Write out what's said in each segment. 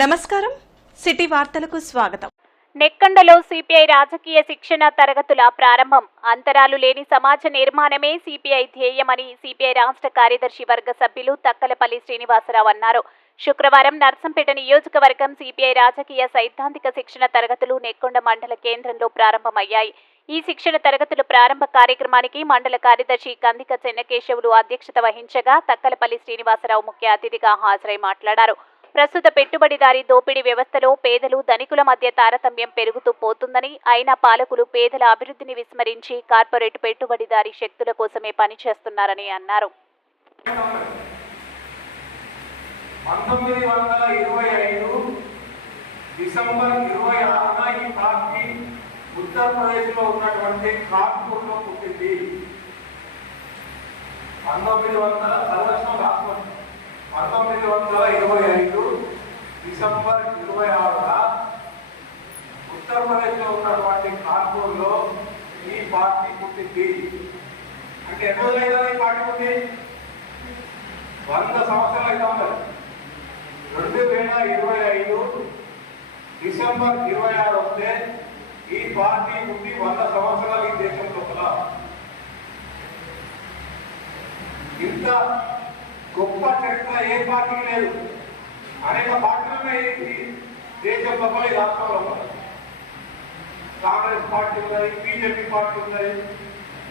నమస్కారం. సిటీ వార్తలకు స్వాగతం. నెక్కండలో సిపిఐ రాజకీయ శిక్షణ తరగతుల ప్రారంభం. అంతరాలు లేని సమాజ నిర్మాణమే సిపిఐ ధ్యేయమని సిపిఐ రాష్ట్ర కార్యదర్శి వర్గ సభ్యులు తక్కలపల్లి శ్రీనివాసరావు అన్నారు. శుక్రవారం నర్సంపేట నియోజకవర్గం సిపిఐ రాజకీయ సైద్ధాంతిక శిక్షణ తరగతులు నెక్కొండ మండల కేంద్రంలో ప్రారంభమయ్యాయి. ఈ శిక్షణ తరగతుల ప్రారంభ కార్యక్రమానికి మండల కార్యదర్శి కందిక చెన్నకేశవులు అధ్యక్షత వహించగా తక్కలపల్లి శ్రీనివాసరావు ముఖ్య అతిథిగా హాజరై మాట్లాడారు. ప్రస్తుత పెట్టుబడిదారీ దోపిడీ వ్యవస్థలో పేదలు ధనికుల మధ్య తారతమ్యం పెరుగుతూ పోతుందని అయినా పాలకులు పేదల అభివృద్ధిని విస్మరించి కార్పొరేట్ పెట్టుబడిదారీ శక్తుల కోసమే పనిచేస్తున్నారని అన్నారు. పంతొమ్మిది వందల ఇరవై డిసెంబర్ ఇరవై ఆరున ఈ పార్టీ ఉత్తరప్రదేశ్లో ఉన్నటువంటి కాన్పూర్లో పుట్టింది. పంతొమ్మిది వందల పంతొమ్మిది వందల ఇరవై డిసెంబర్ ఇరవై ఆరున ఉత్తరప్రదేశ్లో ఉన్నటువంటి కాన్పూర్లో ఈ పార్టీ పుట్టింది. అంటే ఎన్ని రోజులైనా ఈ పార్టీ పుట్టి? వంద సంవత్సరాలు అయితే ఉన్నది రెండు వేల ఇరవై ఐదు డిసెంబర్ ఇరవై ఆరు వస్తే ఈ పార్టీ పుట్టి వంద సంవత్సరాలు ఈ దేశం లోపల. ఇంత గొప్ప చరిత్ర ఏ పార్టీకి లేదు. అనేక పార్టీలు ఉన్నాయి దేశం లోపల ఈ రాష్ట్రంలో కాంగ్రెస్ పార్టీ ఉన్నది బీజేపీ పార్టీ ఉన్నది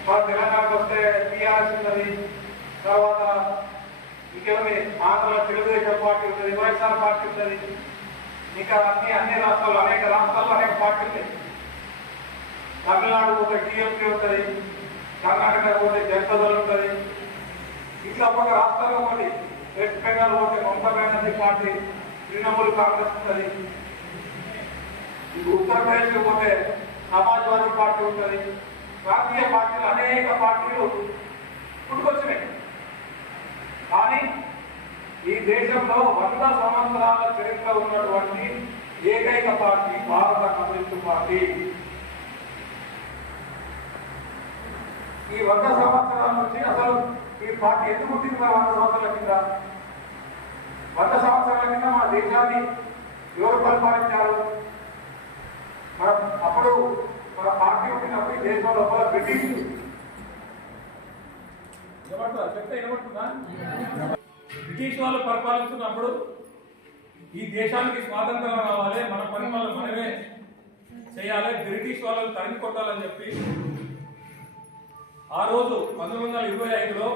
మన తెలంగాణకు వస్తే టీఆర్ఎస్ ఉన్నది తర్వాత ఇంకేమి ఆంధ్ర తెలుగుదేశం పార్టీ ఉన్నది వైఎస్ఆర్ పార్టీ ఉన్నది. ఇంకా అన్ని అన్ని రాష్ట్రాల్లో అనేక రాష్ట్రాల్లో అనేక పార్టీ ఉన్నాయి. తమిళనాడు పోతే టీఎంపీ ఉంటుంది కర్ణాటక పోతే జనతాదళ్ ఉంటుంది ఇట్లా ఒక రాష్ట్రాల్లో ఒకటి వెస్ట్ బెంగాల్ పోతే మమతా బెనర్జీ పార్టీ తృణమూల్ కాంగ్రెస్ ఉంటుంది. ఇది ఉత్తరప్రదేశ్ పోతే సమాజ్వాదీ పార్టీ ఉంటుంది. రాజకీయ పార్టీలు అనేక పార్టీలు పుట్టుకొచ్చినాయి. కానీ ఈ దేశంలో వంద సంవత్సరాల చరిత్ర ఉన్నటువంటి ఏకైక పార్టీ భారత కమ్యూనిస్టు పార్టీ. ఈ వంద సంవత్సరాల నుంచి అసలు ఈ పార్టీ ఎందుకు పుట్టింది వంద సంవత్సరాల కింద? వంద సంవత్సరాల కింద మన దేశాన్ని ఎవరు పరిపాలించారు? మన అప్పుడు మన పార్టీ పుట్టినప్పుడు ఈ దేశం లోపల బ్రిటిష్. చెప్తే ఏమంటుందా బ్రిటిష్ వాళ్ళు పరిపాలిస్తున్నప్పుడు ఈ దేశానికి స్వాతంత్రం రావాలి మన పని మనం మనమే చేయాలి బ్రిటిష్ వాళ్ళని తరిమి కొట్టాలని చెప్పి ఆ రోజు పంతొమ్మిది వందల ఇరవై ఐదులో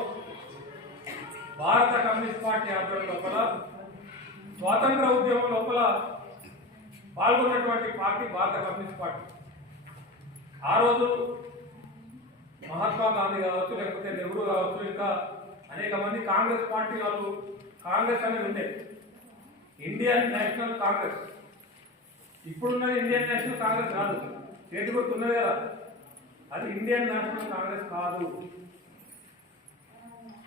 భారత కమ్యూనిస్ట్ పార్టీ ఆధ్వర్యం లోపల స్వాతంత్ర ఉద్యమం లోపల పాల్గొన్నటువంటి పార్టీ భారత కమ్యూనిస్ట్ పార్టీ. ఆ రోజు మహాత్మా గాంధీ కావచ్చు లేకపోతే నెహ్రూ కావచ్చు ఇంకా అనేక మంది కాంగ్రెస్ పార్టీ వాళ్ళు కాంగ్రెస్ అనేది ఉండే. Indian National Congress. ఇప్పుడున్నది Indian national Congress కాదు. చేతి గుర్తున్నది కదా. అది ఇండియన్ నేషనల్ కాంగ్రెస్ కాదు.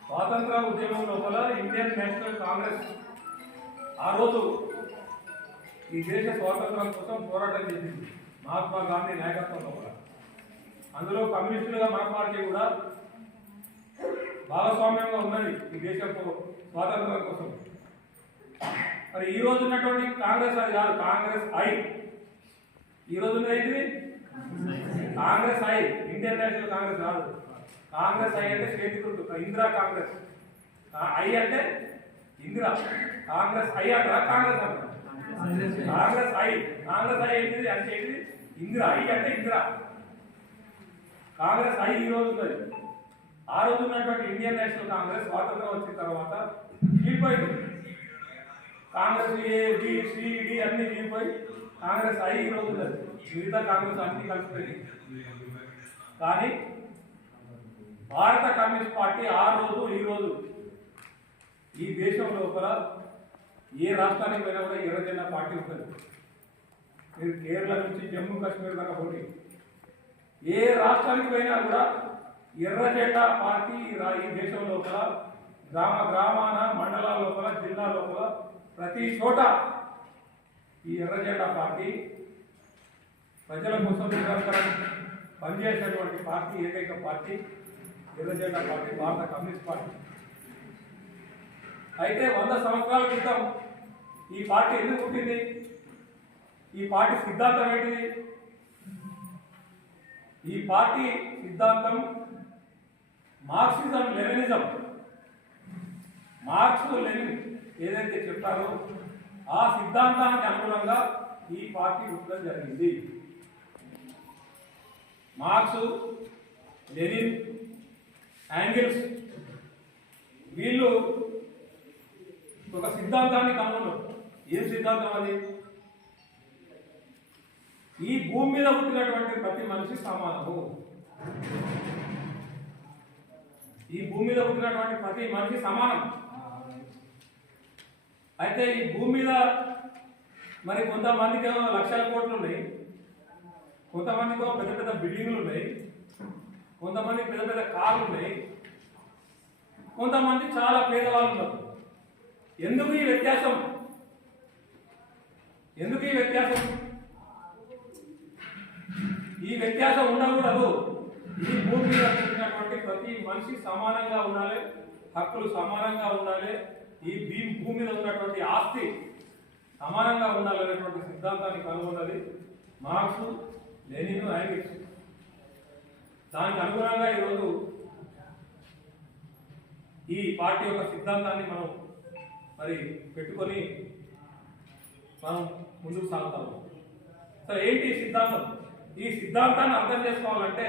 స్వాతంత్ర ఉద్యమం లోపల ఇండియన్ నేషనల్ కాంగ్రెస్ ఆ రోజు ఈ దేశ స్వాతంత్రం కోసం పోరాటం చేసింది మహాత్మా గాంధీ నాయకత్వం లోపల. అందులో కమ్యూనిస్టులుగా మన పార్టీ కూడా భాగస్వామ్యంగా ఉన్నది ఈ దేశం స్వాతంత్రం కోసం. మరి ఈ రోజు ఉన్నటువంటి కాంగ్రెస్ అది కాదు కాంగ్రెస్ ఐ. ఈ రోజు ఉన్నది ఏంటిది? Congress I Indian National Congress కాదు. కాంగ్రెస్ ఐ అంటే స్నేహితుడు ఇందిరా కాంగ్రెస్. ఐ అంటే ఇందిరా. కాంగ్రెస్ ఐ అంటారా? కాంగ్రెస్ అంటారా? కాంగ్రెస్ ఐ. కాంగ్రెస్ ఐ ఏంటిది? అంటే ఏంటిది? ఇందిరా. ఐ అంటే ఇందిరా. కాంగ్రెస్ ఐ ఈ రోజు ఉన్నది. ఆ రోజు ఉన్నటువంటి ఇండియన్ నేషనల్ కాంగ్రెస్ స్వాతంత్రం వచ్చిన తర్వాత చీలిపోయింది కాంగ్రెస్ ఏ బి సి అన్ని దిగిపోయి కాంగ్రెస్ అయి ఈ రోజు మిగతా కాంగ్రెస్ అన్ని కలిసిపోయి కానీ భారత కమ్యూనిస్ట్ పార్టీ ఆ రోజు ఈ రోజు ఈ దేశం లోపల ఏ రాష్ట్రానికి పోయినా కూడా ఎర్రజెండా పార్టీ ఉంటుంది. మీరు కేరళ నుంచి జమ్మూ కాశ్మీర్ దాకా పోటీ. ఏ రాష్ట్రానికి పోయినా కూడా ఎర్రజెండా పార్టీ ఈ దేశం లోపల గ్రామ గ్రామాన మండలాల లోపల జిల్లా లోపల ప్రతి చోట ఈ ఎర్రజెండా పార్టీ ప్రజల కోసం నిరంతరం పనిచేసేటువంటి పార్టీ ఏకైక పార్టీ ఎర్రజెండా పార్టీ భారత కమ్యూనిస్ట్ పార్టీ. అయితే వంద సంవత్సరాల క్రితం ఈ పార్టీ ఎందుకు పుట్టింది? ఈ పార్టీ సిద్ధాంతం ఏంటిది? ఈ పార్టీ సిద్ధాంతం మార్క్సిజం లెనినిజం. మార్క్స్ లెనిన్ ఏదైతే చెప్తారో ఆ సిద్ధాంతానికి అనుగుణంగా ఈ పార్టీ ఉండడం జరిగింది. మార్క్స్ లెనిన్ యాంగిల్స్ వీళ్ళు ఒక సిద్ధాంతాన్ని కనుగొన్నారు. ఏం సిద్ధాంతం అది? ఈ భూమి మీద పుట్టినటువంటి ప్రతి మనిషి సమానము. ఈ భూమి మీద పుట్టినటువంటి ప్రతి మనిషి సమానం. అయితే ఈ భూమి మీద మరి కొంతమందికి లక్షల కోట్లు ఉన్నాయి. కొంతమందికి పెద్ద పెద్ద బిల్డింగ్లు ఉన్నాయి. కొంతమందికి పెద్ద పెద్ద కార్లు ఉన్నాయి. కొంతమంది చాలా పేదవాళ్ళు ఉన్నారు. ఎందుకు ఈ వ్యత్యాసం? ఎందుకు ఈ వ్యత్యాసం? ఈ వ్యత్యాసం ఉండకూడదు. ఈ భూమి మీద పుట్టినటువంటి ప్రతి మనిషి సమానంగా ఉండాలి. హక్కులు సమానంగా ఉండాలి. ఈ భీమ్ భూమి మీద ఉన్నటువంటి ఆస్తి సమానంగా ఉండాలనేటువంటి సిద్ధాంతాన్ని కనుగొన్నది మార్క్స్ లెనిన్ యాంగిల్స్ దానికి అనుగుణంగా ఈరోజు ఈ పార్టీ యొక్క సిద్ధాంతాన్ని మనం మరి పెట్టుకొని మనం ముందుకు సాగుతాము సరే ఏంటి ఈ సిద్ధాంతం? ఈ సిద్ధాంతాన్ని అర్థం చేసుకోవాలంటే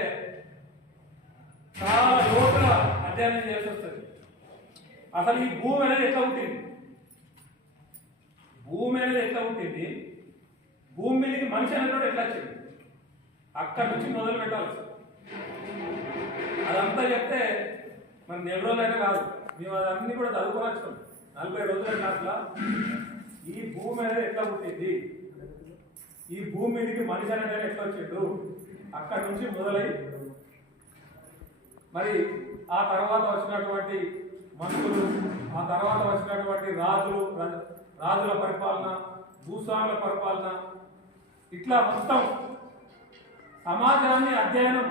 చాలా లోతుగా అధ్యయనం చేసి వస్తుంది. అసలు ఈ భూమి అనేది ఎట్లా పుట్టింది? భూమి అనేది ఎట్లా పుట్టింది? భూమి మీదకి మనిషి అనేటువంటి ఎట్లా వచ్చింది అక్కడి నుంచి మొదలు పెట్టాలి. అదంతా చెప్తే మరి నెల రోజులైనా కాదు. మేము అదన్నీ కూడా చదువుకోవచ్చు నలభై రోజుల క్లాసులో ఈ భూమి అనేది ఎట్లా పుట్టింది? ఈ భూమి మీదకి మనిషి అనేది ఎట్లా వచ్చిండు? అక్కడి నుంచి మొదలై మరి ఆ తర్వాత వచ్చినటువంటి మనుషులు ఆ తర్వాత వచ్చినటువంటి రాజులు రాజుల పరిపాలన భూస్వాముల పరిపాలన ఇట్లా మొత్తం సమాజాన్ని అధ్యయనం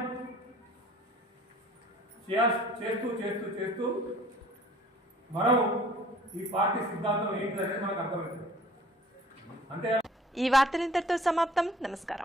చేస్తూ చేస్తూ చేస్తూ మనం ఈ పార్టీ సిద్ధాంతం ఏంటి అనేది మనకు అర్థమవుతుంది. అంతే. ఈ వార్తలు ఇంతటితో సమాప్తం. నమస్కారం.